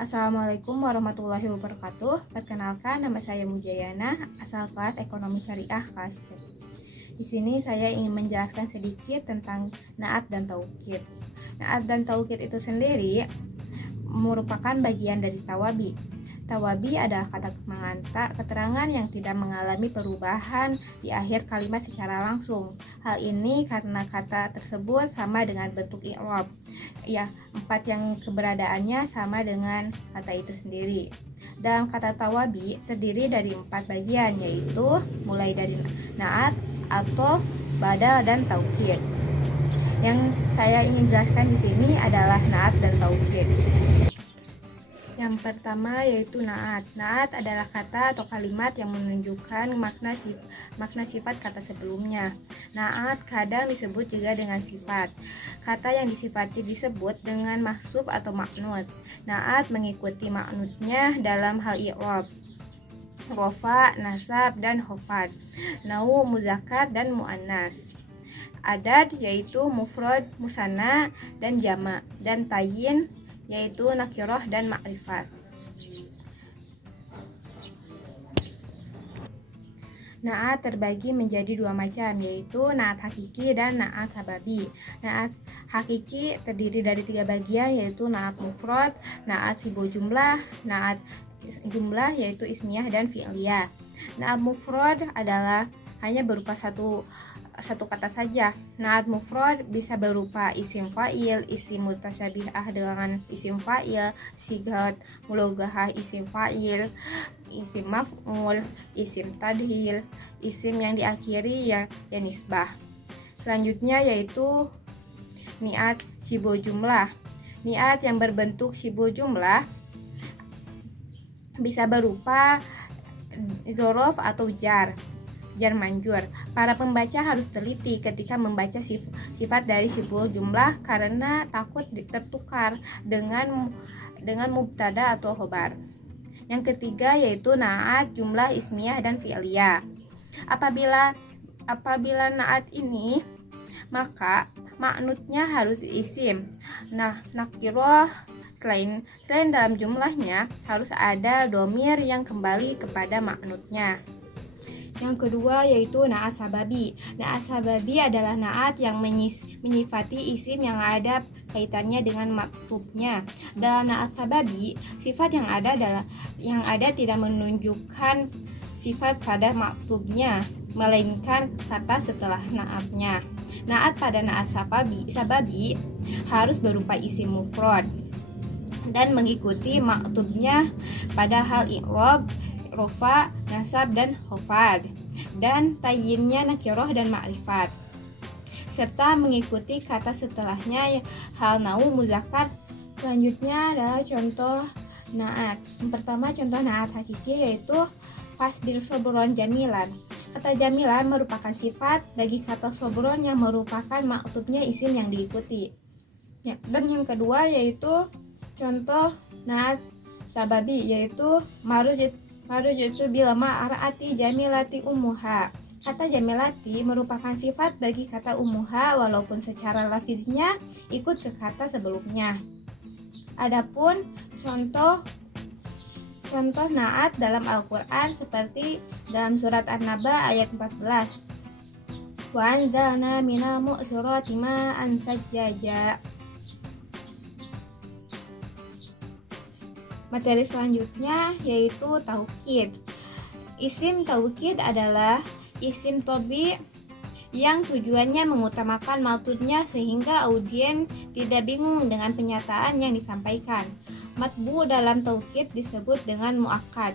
Assalamualaikum warahmatullahi wabarakatuh. Perkenalkan, nama saya Mujayana, asal kelas Ekonomi Syariah kelas C. Di sini saya ingin menjelaskan sedikit tentang naat dan taukid. Naat dan taukid itu sendiri merupakan bagian dari tawabi. Tawabi adalah kata pengantar keterangan yang tidak mengalami perubahan di akhir kalimat secara langsung. Hal ini karena kata tersebut sama dengan bentuk i'rab. Ya, 4 yang keberadaannya sama dengan kata itu sendiri. Dalam kata tawabi terdiri dari 4 bagian, yaitu mulai dari naat, athof, badal, dan taukid. Yang saya ingin jelaskan di sini adalah naat dan taukid. Yang pertama yaitu naat. Naat adalah kata atau kalimat yang menunjukkan makna sifat kata sebelumnya. Naat kadang disebut juga dengan sifat. Kata yang disifati disebut dengan mahsub atau maknut. Naat mengikuti maknutnya dalam hal i'rab, rofa, nasab, dan khofad, nau, muzakkar, dan muannas. Adad yaitu mufrad, musanna, dan jama', dan tayin yaitu nakirah dan ma'rifat. Naat terbagi menjadi 2 macam, yaitu naat hakiki dan naat sababi. Naat hakiki terdiri dari 3 bagian, yaitu naat mufrad, naat sibul jumlah, naat jumlah yaitu ismiyah dan fi'liyah. Naat mufrad adalah hanya berupa satu kata saja. Naat mufrad bisa berupa isim fa'il, isim mutasyabihah dengan isim fa'il, sigat mulogahah isim fa'il, isim maf'ul, isim tadhil, isim yang diakhiri ya nisbah. Selanjutnya yaitu niat sibul jumlah. Niat yang berbentuk sibul jumlah bisa berupa dzorof atau jar manjur. Para pembaca harus teliti ketika membaca sifat dari sibul jumlah karena takut tertukar dengan mubtada atau khobar. Yang ketiga yaitu naat jumlah ismiyah dan fi'liyah. Apabila naat ini, maka maknutnya harus isim. Nakirah selain dalam jumlahnya harus ada dhamir yang kembali kepada maknutnya. Yang kedua yaitu naat sababi. Naat sababi adalah naat yang menyifati isim yang ada kaitannya dengan maktubnya. Dalam naat sababi, sifat yang ada tidak menunjukkan sifat pada maktubnya, melainkan kata setelah naatnya. Naat pada naat sababi harus berupa isim mufrad dan mengikuti maktubnya pada hal i'rab, rofa, nasab, dan khofad, dan tayinnya nakirah dan ma'rifat, serta mengikuti kata setelahnya hal nau, muzakkar. Selanjutnya adalah contoh naat. Yang pertama contoh naat hakiki yaitu fasbir sobron jamilan. Kata jamilan merupakan sifat bagi kata sobron yang merupakan maktubnya isim yang diikuti. Dan yang kedua yaitu contoh naat sababi yaitu Marujatu bila ma'arati jamilati umuha. Kata jamilati merupakan sifat bagi kata umuha walaupun secara lafiznya ikut ke kata sebelumnya. Adapun contoh naat dalam Al-Quran seperti dalam surat An-Naba ayat 14. Wa anzalna minal mu'sirati ma'an sajjaja. Materi selanjutnya yaitu taukid. Isim taukid adalah isim tobi yang tujuannya mengutamakan maksudnya sehingga audien tidak bingung dengan penyataan yang disampaikan. Matbu dalam taukid disebut dengan muakkad.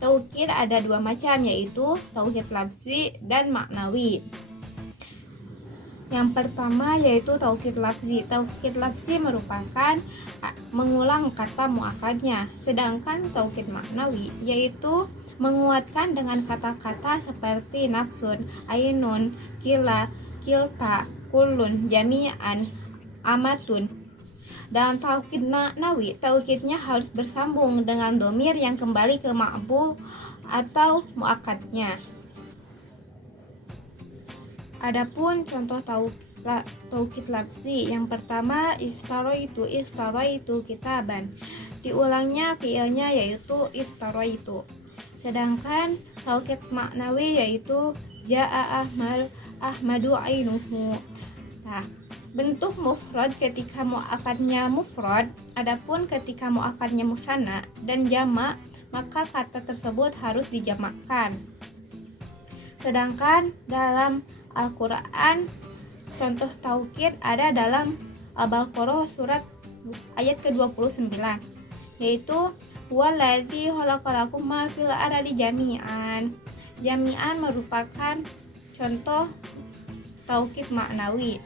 Taukid ada 2 macam yaitu taukid lafzi dan maknawi. Yang pertama yaitu taukid lafzi. Taukid lafzi merupakan mengulang kata muakkadnya, sedangkan taukid maknawi yaitu menguatkan dengan kata-kata seperti nafsun, ainun, kila, kilta, kullun, jami'an, amatun. Dalam taukid maknawi, taukidnya harus bersambung dengan dhamir yang kembali ke ma'bu atau muakkadnya. Adapun contoh taukid lafzi, yang pertama istaraitu kitaban. diulangnya fiilnya yaitu istaraitu. Sedangkan taukid maknawi yaitu jaa Ahmadu ainuhu. Nah, bentuk mufrad ketika muakkadnya mufrad, adapun ketika muakkadnya musanna dan jamak, maka kata tersebut harus dijamakkan. Sedangkan dalam Al-Qur'an contoh taukid ada dalam Al-Baqarah surat ayat ke-29, yaitu waladzi khalaqalakum ma fil ardi jami'an. Jami'an merupakan contoh taukid maknawi.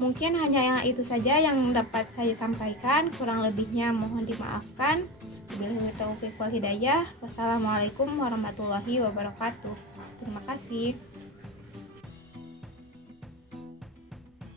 Mungkin hanya yang itu saja yang dapat saya sampaikan, kurang lebihnya mohon dimaafkan. Wabillahi taufiq wal hidayah. Wassalamualaikum warahmatullahi wabarakatuh. Terima kasih.